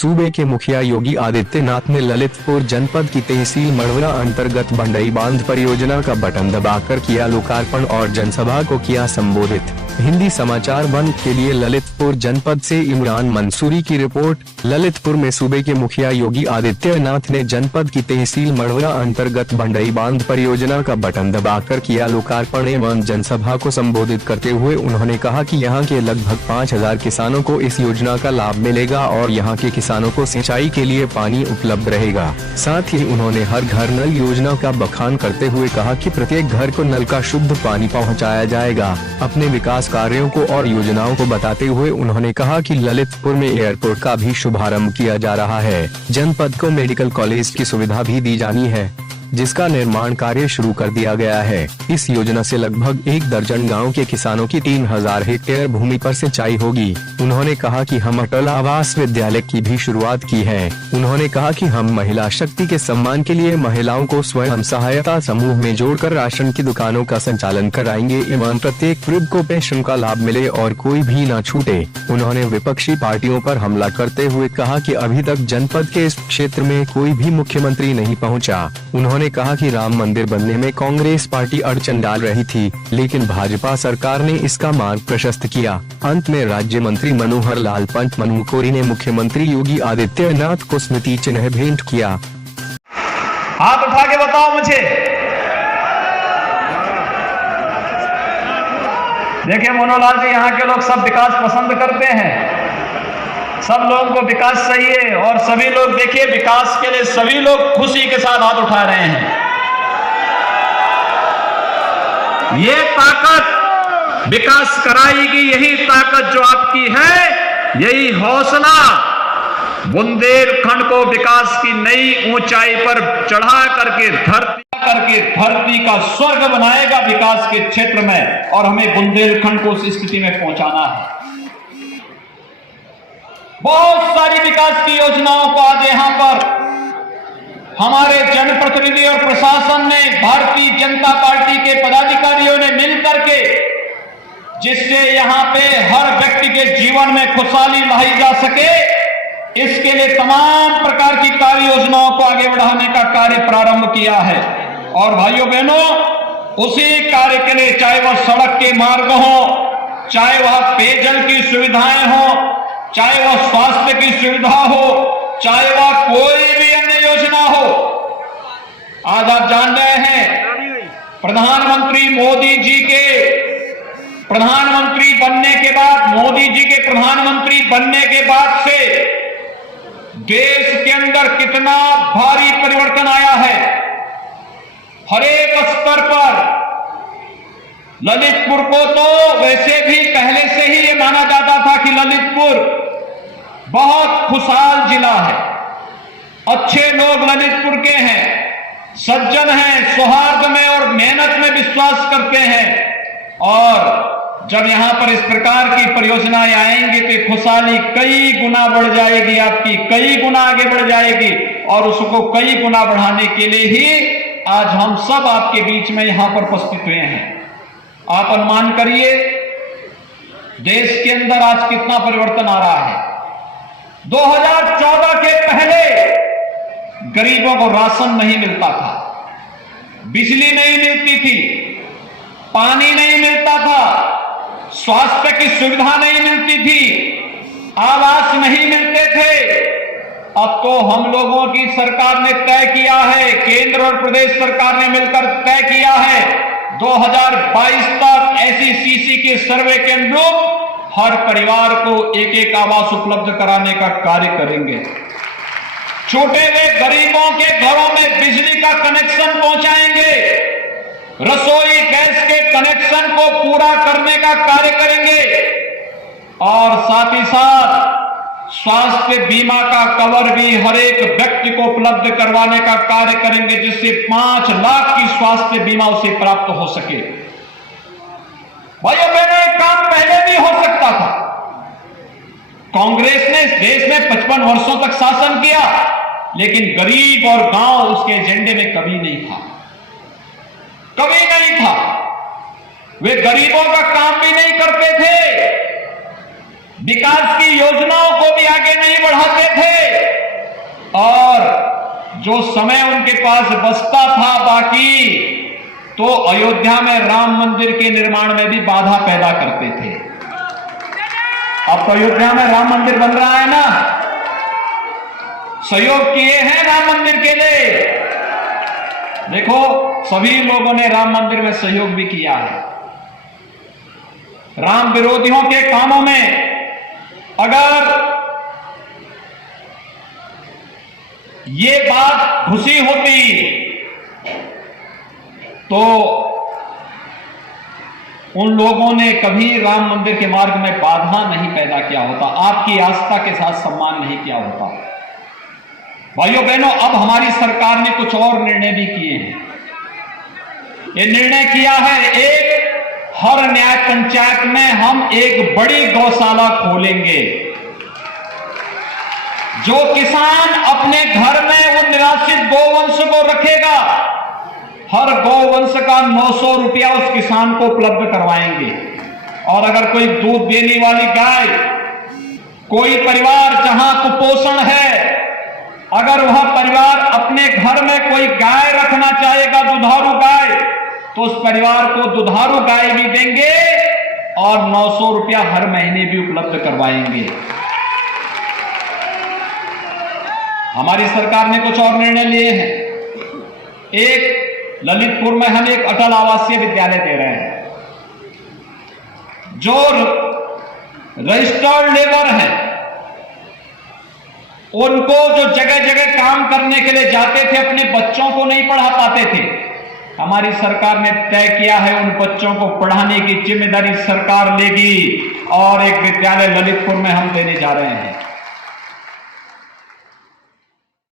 सूबे के मुखिया योगी आदित्यनाथ ने ललितपुर जनपद की तहसील मढ़ौरा अंतर्गत बंडई बांध परियोजना का बटन दबाकर किया लोकार्पण और जनसभा को किया संबोधित। हिंदी समाचार 1 के लिए ललितपुर जनपद से इमरान मंसूरी की रिपोर्ट। ललितपुर में सूबे के मुखिया योगी आदित्यनाथ ने जनपद की तहसील मढ़ौरा अंतर्गत बंडई बांध परियोजना का बटन दबाकर किया लोकार्पण एवं जनसभा को संबोधित करते हुए उन्होंने कहा कि यहां के लगभग 5000 किसानों को इस योजना का लाभ मिलेगा और यहां के किसानों को सिंचाई के लिए पानी उपलब्ध रहेगा। साथ ही उन्होंने हर घर नल योजना का बखान करते हुए कहा कि प्रत्येक घर को नल का शुद्ध पानी पहुंचाया जाएगा। अपने विकास कार्यों को और योजनाओं को बताते हुए उन्होंने कहा कि ललितपुर में एयरपोर्ट का भी शुभारंभ किया जा रहा है। जनपद को मेडिकल कॉलेज की सुविधा भी दी जानी है, जिसका निर्माण कार्य शुरू कर दिया गया है। इस योजना से लगभग 1 दर्जन गांव के किसानों की 3000 हेक्टेयर भूमि पर सिंचाई होगी। उन्होंने कहा कि हम अटल आवास विद्यालय की भी शुरुआत की है। उन्होंने कहा कि हम महिला शक्ति के सम्मान के लिए महिलाओं को स्वयं सहायता समूह में जोड़कर राशन की दुकानों का संचालन कराएंगे एवं प्रत्येक वृद्ध को पेंशन का लाभ मिले और कोई भी न छूटे। उन्होंने विपक्षी पार्टियों पर हमला करते हुए कहा कि अभी तक जनपद के इस क्षेत्र में कोई भी मुख्यमंत्री नहीं पहुँचा। उन्होंने कहा कि राम मंदिर बनने में कांग्रेस पार्टी अड़चन डाल रही थी, लेकिन भाजपा सरकार ने इसका मार्ग प्रशस्त किया। अंत में राज्य मंत्री मनोहर लाल पंत मनुकोरी ने मुख्यमंत्री योगी आदित्यनाथ को स्मृति चिन्ह भेंट किया। हाथ उठा के बताओ मुझे। देखिए मनोहर जी, यहाँ के लोग सब विकास पसंद करते हैं। सब लोगों को विकास चाहिए और सभी लोग देखिए विकास के लिए सभी लोग खुशी के साथ हाथ उठा रहे हैं। ये ताकत विकास कराएगी, यही ताकत जो आपकी है, यही हौसला बुंदेलखंड को विकास की नई ऊंचाई पर चढ़ा करके धरती का स्वर्ग बनाएगा विकास के क्षेत्र में, और हमें बुंदेलखंड को उस स्थिति में पहुंचाना है। बहुत सारी विकास की योजनाओं को आज यहां पर हमारे जनप्रतिनिधि और प्रशासन ने, भारतीय जनता पार्टी के पदाधिकारियों ने मिलकर के, जिससे यहां पे हर व्यक्ति के जीवन में खुशहाली लाई जा सके, इसके लिए तमाम प्रकार की कार्य योजनाओं को आगे बढ़ाने का कार्य प्रारंभ किया है। और भाइयों बहनों, उसी कार्य के लिए चाहे वह सड़क के मार्ग हो, चाहे वह पेयजल की सुविधाएं हो, चाहे वह स्वास्थ्य की सुविधा हो, चाहे वह कोई भी अन्य योजना हो, आज आप जान रहे हैं प्रधानमंत्री मोदी जी के प्रधानमंत्री बनने के बाद से देश के अंदर कितना भारी परिवर्तन आया है। हर एक स्तर पर ललितपुर को तो वैसे भी पहले से ही ये माना जाता था कि ललितपुर बहुत खुशहाल जिला है, अच्छे लोग ललितपुर के हैं, सज्जन हैं, सौहार्द में और मेहनत में विश्वास करते हैं। और जब यहां पर इस प्रकार की परियोजनाएं आएंगी तो खुशहाली कई गुना बढ़ जाएगी, आपकी कई गुना आगे बढ़ जाएगी। और उसको कई गुना बढ़ाने के लिए ही आज हम सब आपके बीच में यहां पर उपस्थित हुए हैं। आप अनुमान करिए देश के अंदर आज कितना परिवर्तन आ रहा है। 2014 के पहले गरीबों को राशन नहीं मिलता था, बिजली नहीं मिलती थी, पानी नहीं मिलता था, स्वास्थ्य की सुविधा नहीं मिलती थी, आवास नहीं मिलते थे। अब तो हम लोगों की सरकार ने तय किया है, केंद्र और प्रदेश सरकार ने मिलकर तय किया है, 2022 तक SECC के सर्वे के अनुरूप हर परिवार को एक एक आवास उपलब्ध कराने का कार्य करेंगे। छोटे हुए गरीबों के घरों में बिजली का कनेक्शन पहुंचाएंगे, रसोई गैस के कनेक्शन को पूरा करने का कार्य करेंगे और साथ ही साथ स्वास्थ्य बीमा का कवर भी हर एक व्यक्ति को उपलब्ध करवाने का कार्य करेंगे, जिससे 5 लाख की स्वास्थ्य बीमा उसे प्राप्त हो सके। भाइयों बहनों, एक काम पहले भी हो सकता था। कांग्रेस ने इस देश में 55 वर्षों तक शासन किया, लेकिन गरीब और गांव उसके एजेंडे में कभी नहीं था, कभी नहीं था। वे गरीबों का काम भी नहीं करते थे, विकास की योजनाओं को भी आगे नहीं बढ़ाते थे। और जो समय उनके पास बचता था बाकी, तो अयोध्या में राम मंदिर के निर्माण में भी बाधा पैदा करते थे। अब तो अयोध्या में राम मंदिर बन रहा है ना, सहयोग किए हैं राम मंदिर के लिए। देखो, सभी लोगों ने राम मंदिर में सहयोग भी किया है। राम विरोधियों के कामों में अगर ये बात घुसी होती तो उन लोगों ने कभी राम मंदिर के मार्ग में बाधा नहीं पैदा किया होता, आपकी आस्था के साथ सम्मान नहीं किया होता। भाइयों बहनों, अब हमारी सरकार ने कुछ और निर्णय भी किए हैं। ये निर्णय किया है, एक हर न्याय पंचायत में हम एक बड़ी गौशाला खोलेंगे। जो किसान अपने घर में वो निराश्रित गौवंश को रखेगा, हर गौवंश का 900 रुपया उस किसान को उपलब्ध करवाएंगे। और अगर कोई दूध देने वाली गाय, कोई परिवार जहां कुपोषण है, अगर वह परिवार अपने घर में कोई गाय रखना चाहेगा, दुधारू गाय, तो उस परिवार को दुधारू गाय भी देंगे और 900 रुपया हर महीने भी उपलब्ध करवाएंगे। हमारी सरकार ने कुछ और निर्णय लिए हैं। एक ललितपुर में हम एक अटल आवासीय विद्यालय दे रहे हैं। जो रजिस्टर्ड लेबर हैं, उनको जो जगह जगह काम करने के लिए जाते थे, अपने बच्चों को नहीं पढ़ा पाते थे, हमारी सरकार ने तय किया है उन बच्चों को पढ़ाने की जिम्मेदारी सरकार लेगी और एक विद्यालय ललितपुर में हम देने जा रहे हैं।